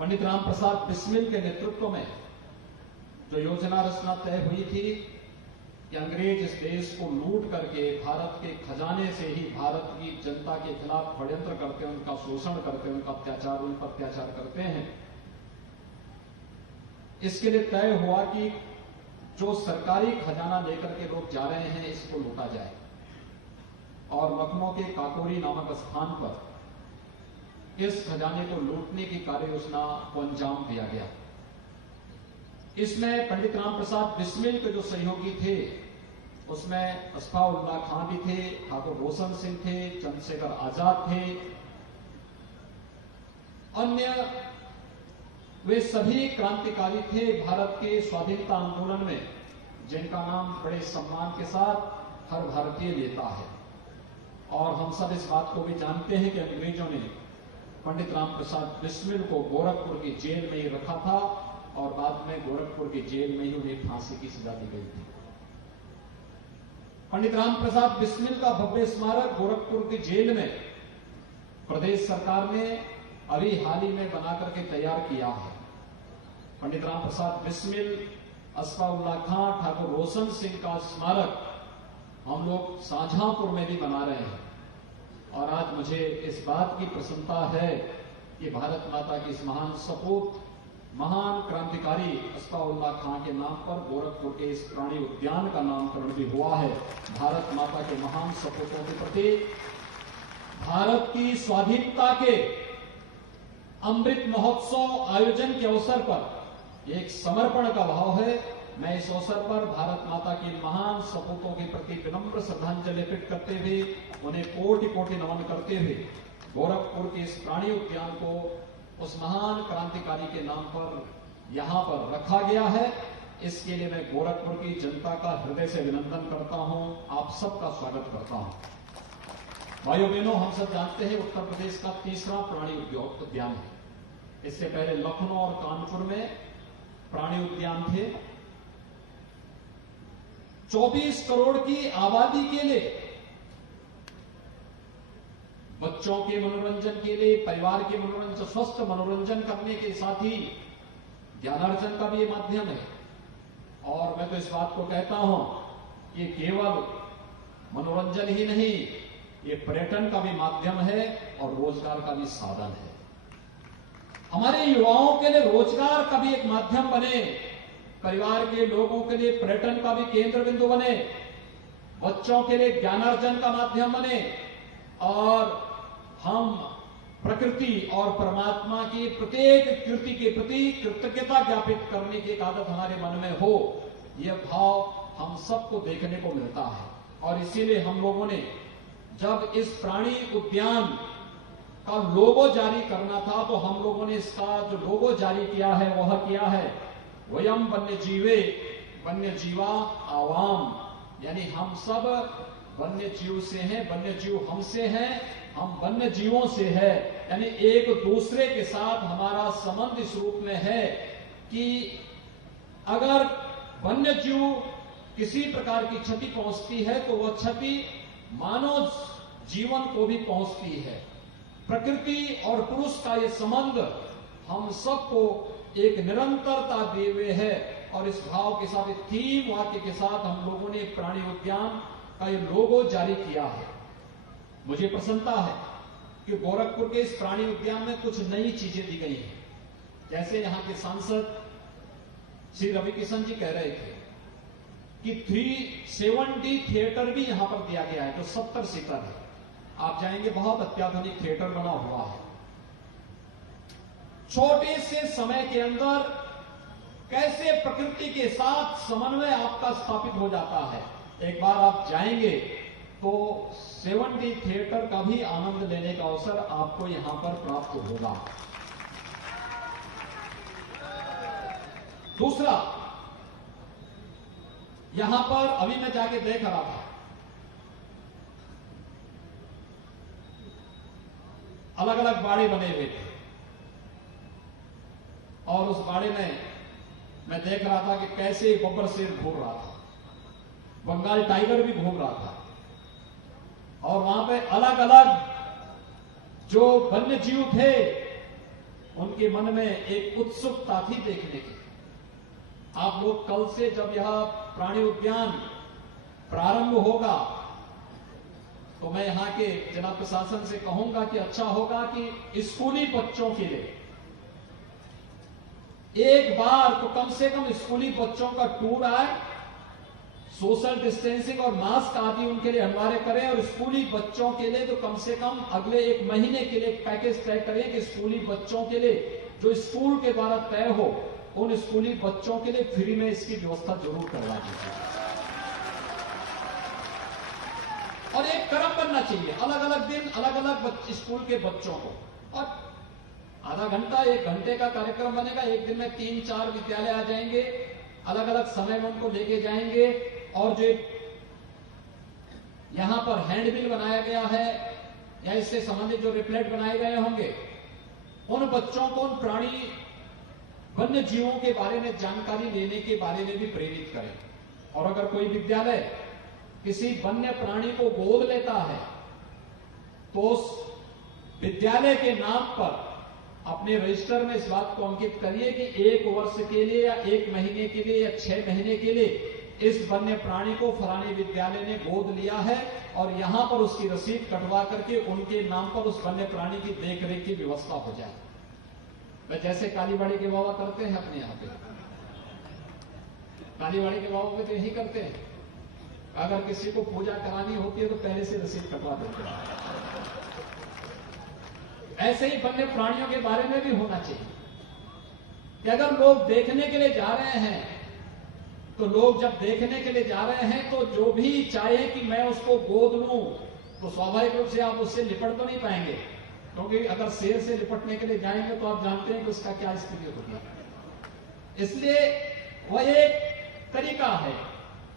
पंडित राम प्रसाद बिस्मिल के नेतृत्व में जो योजना रचना तय हुई थी कि अंग्रेज इस देश को लूट करके भारत के खजाने से ही भारत की जनता के खिलाफ षड्यंत्र करते हैं, उनका शोषण करते हैं, उनका अत्याचार, उन पर अत्याचार करते हैं। इसके लिए तय हुआ कि जो सरकारी खजाना लेकर के लोग जा रहे हैं इसको लूटा जाए और लखनऊ के काकोरी नामक स्थान पर इस खजाने को लूटने की कार्य योजना को अंजाम दिया गया। इसमें पंडित राम प्रसाद बिस्मिल के जो सहयोगी थे उसमें अस्फाउल्लाह खां भी थे, ठाकुर रोशन सिंह थे, चंद्रशेखर आजाद थे, अन्य वे सभी क्रांतिकारी थे भारत के स्वाधीनता आंदोलन में, जिनका नाम बड़े सम्मान के साथ हर भारतीय लेता है। और हम सब इस बात को भी जानते हैं कि अंग्रेजों ने पंडित राम प्रसाद बिस्मिल को गोरखपुर की जेल में ही रखा था और बाद में गोरखपुर की जेल में ही उन्हें फांसी की सजा दी गई थी। पंडित राम प्रसाद बिस्मिल का भव्य स्मारक गोरखपुर की जेल में प्रदेश सरकार ने अभी हाल ही में बना करके तैयार किया है। पंडित राम प्रसाद बिस्मिल, अस्फाउल्लाह खां, ठाकुर रोशन सिंह का स्मारक हम लोग शाहजहांपुर में भी बना रहे हैं। और आज मुझे इस बात की प्रसन्नता है कि भारत माता की इस महान सपूत, महान क्रांतिकारी अस्फाउल्लाह खां के नाम पर गोरखपुर के इस प्राणी उद्यान का नामकरण भी हुआ है। भारत माता के महान सपूतों के प्रति भारत की स्वाधीनता के अमृत महोत्सव आयोजन के अवसर पर एक समर्पण का भाव है। मैं इस अवसर पर भारत माता की महान सपूतों के प्रति विनम्र श्रद्धांजलि अर्पित करते हुए उन्हें कोटि कोटि नमन करते हुए गोरखपुर के इस प्राणी उद्यान को उस महान क्रांतिकारी के नाम पर यहां पर रखा गया है। इसके लिए मैं गोरखपुर की जनता का हृदय से अभिनंदन करता हूं, आप सबका स्वागत करता हूं। भाइयों बहनों, हम सब जानते हैं उत्तर प्रदेश का तीसरा प्राणी उद्यान है। इससे पहले लखनऊ और कानपुर में प्राणी उद्यान थे। 24 करोड़ की आबादी के लिए, बच्चों के मनोरंजन के लिए, परिवार के मनोरंजन, स्वस्थ मनोरंजन करने के साथ ही ज्ञानार्जन का भी माध्यम है। और मैं तो इस बात को कहता हूं कि केवल मनोरंजन ही नहीं, ये पर्यटन का भी माध्यम है और रोजगार का भी साधन है। हमारे युवाओं के लिए रोजगार का भी एक माध्यम बने, परिवार के लोगों के लिए पर्यटन का भी केंद्र बिंदु बने, बच्चों के लिए ज्ञानार्जन का माध्यम बने और हम प्रकृति और परमात्मा की प्रत्येक कृति के प्रति कृतज्ञता ज्ञापित करने की एक आदत हमारे मन में हो। यह भाव हम सबको देखने को मिलता है और इसीलिए हम लोगों ने जब इस प्राणी उद्यान का लोगो जारी करना था तो हम लोगों ने इसका जो लोगो जारी किया है वह किया है वयम वन्य जीवे वन्य जीवा आवाम, यानी हम सब वन्य जीव से हैं, वन्य जीव हमसे हैं, हम वन्य जीवों से है। यानी एक दूसरे के साथ हमारा संबंध इस रूप में है कि अगर वन्य जीव किसी प्रकार की क्षति पहुंचती है तो वह क्षति मानव जीवन को भी पहुंचती है। प्रकृति और पुरुष का ये संबंध हम सबको एक निरंतरता दिए हुए है और इस भाव के साथ, थीम वाक्य के साथ हम लोगों ने प्राणी उद्यान का ये लोगो जारी किया है। मुझे प्रसन्नता है कि गोरखपुर के इस प्राणी उद्यान में कुछ नई चीजें दी गई हैं। जैसे यहाँ के सांसद श्री रवि किशन जी कह रहे थे कि 370 थिएटर भी यहां पर दिया गया है, जो 70 सीटर है। आप जाएंगे, बहुत अत्याधुनिक थिएटर बना हुआ है। छोटे से समय के अंदर कैसे प्रकृति के साथ समन्वय आपका स्थापित हो जाता है। एक बार आप जाएंगे तो 70 थिएटर का भी आनंद लेने का अवसर आपको यहां पर प्राप्त होगा। दूसरा, यहां पर अभी मैं जाके देख रहा था, अलग अलग बाड़े बने हुए थे और उस बाड़े में मैं देख रहा था कि कैसे बब्बर शेर घूम रहा था, बंगाल टाइगर भी घूम रहा था और वहां पे अलग अलग जो वन्य जीव थे उनके मन में एक उत्सुकता थी देखने की। आप लोग कल से जब यह प्राणी उद्यान प्रारंभ होगा तो मैं यहां के जिला प्रशासन से कहूंगा कि अच्छा होगा कि स्कूली बच्चों के लिए एक बार तो कम से कम स्कूली बच्चों का टूर आए, सोशल डिस्टेंसिंग और मास्क आदि उनके लिए अनिवार्य करें, और स्कूली बच्चों के लिए तो कम से कम अगले 1 महीने के लिए एक पैकेज तय करें कि स्कूली बच्चों के लिए जो स्कूल के द्वारा तय हो, उन स्कूली बच्चों के लिए फ्री में इसकी व्यवस्था जरूर करवा दीजिए। और एक क्रम बनना चाहिए, अलग अलग दिन अलग अलग स्कूल के बच्चों को, और आधा घंटा 1 घंटे का कार्यक्रम बनेगा। एक दिन में 3-4 विद्यालय आ जाएंगे, अलग अलग समय में उनको लेके जाएंगे, और जो यहां पर हैंडबिल बनाया गया है या इससे संबंधित जो रिप्लेट बनाए गए होंगे, उन बच्चों को उन प्राणी वन्य जीवों के बारे में जानकारी लेने के बारे में भी प्रेरित करें। और अगर कोई विद्यालय किसी वन्य प्राणी को गोद लेता है तो उस विद्यालय के नाम पर अपने रजिस्टर में इस बात को अंकित करिए कि 1 वर्ष के लिए या 1 महीने के लिए या 6 महीने के लिए इस वन्य प्राणी को फलाने विद्यालय ने गोद लिया है, और यहां पर उसकी रसीद कटवा करके उनके नाम पर उस वन्य प्राणी की देखरेख की व्यवस्था हो जाए। वह जैसे कालीबाड़ी के बाबा करते हैं अपने यहां पे, कालीबाड़ी के बाबा पे तो यही करते हैं, अगर किसी को पूजा करानी होती है तो पहले से रसीद कटवा देते हैं। ऐसे ही वन्य प्राणियों के बारे में भी होना चाहिए कि अगर लोग देखने के लिए जा रहे हैं तो लोग जब देखने के लिए जा रहे हैं तो जो भी चाहे कि मैं उसको गोद लूं, तो स्वाभाविक रूप से आप उससे लिपट तो नहीं पाएंगे, क्योंकि अगर शेर से लिपटने के लिए जाएंगे तो आप जानते हैं कि उसका क्या स्थिति होगी। इसलिए वह एक तरीका है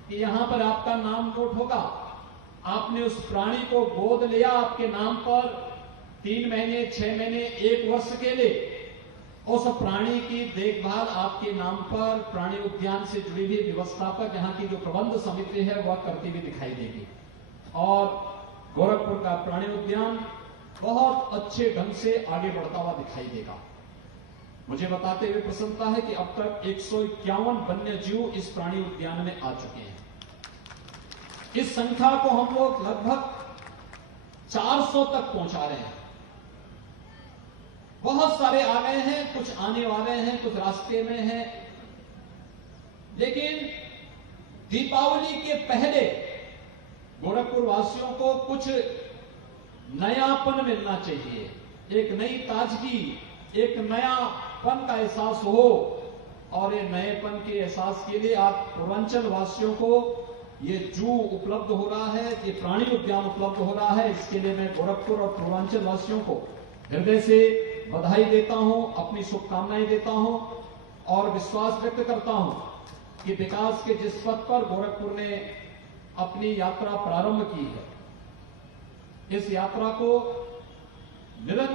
कि यहां पर आपका नाम नोट होगा, आपने उस प्राणी को गोद लिया आपके नाम पर 3 महीने, 6 महीने, 1 वर्ष के लिए, उस प्राणी की देखभाल आपके नाम पर प्राणी उद्यान से जुड़ी हुई व्यवस्थापक यहाँ की जो प्रबंध समिति है वह करती हुई दिखाई देगी, और गोरखपुर का प्राणी उद्यान बहुत अच्छे ढंग से आगे बढ़ता हुआ दिखाई देगा। मुझे बताते हुए प्रसन्नता है कि अब तक 151 वन्य जीव इस प्राणी उद्यान में आ चुके हैं। इस संख्या को हम लोग लगभग 400 तक पहुंचा रहे हैं। बहुत सारे आ गए हैं, कुछ आने वाले हैं, कुछ रास्ते में हैं, लेकिन दीपावली के पहले गोरखपुर वासियों को कुछ नयापन मिलना चाहिए, एक नई ताजगी, एक नयापन का एहसास हो, और ये नएपन के एहसास के लिए आप पूर्वांचल वासियों को ये जू उपलब्ध हो रहा है, ये प्राणी उद्यान उपलब्ध हो रहा है, इसके लिए मैं गोरखपुर और पूर्वांचल वासियों को हृदय से बधाई देता हूं, अपनी शुभकामनाएं देता हूं, और विश्वास व्यक्त करता हूं कि विकास के जिस पथ पर गोरखपुर ने अपनी यात्रा प्रारंभ की है, इस यात्रा को निरंतर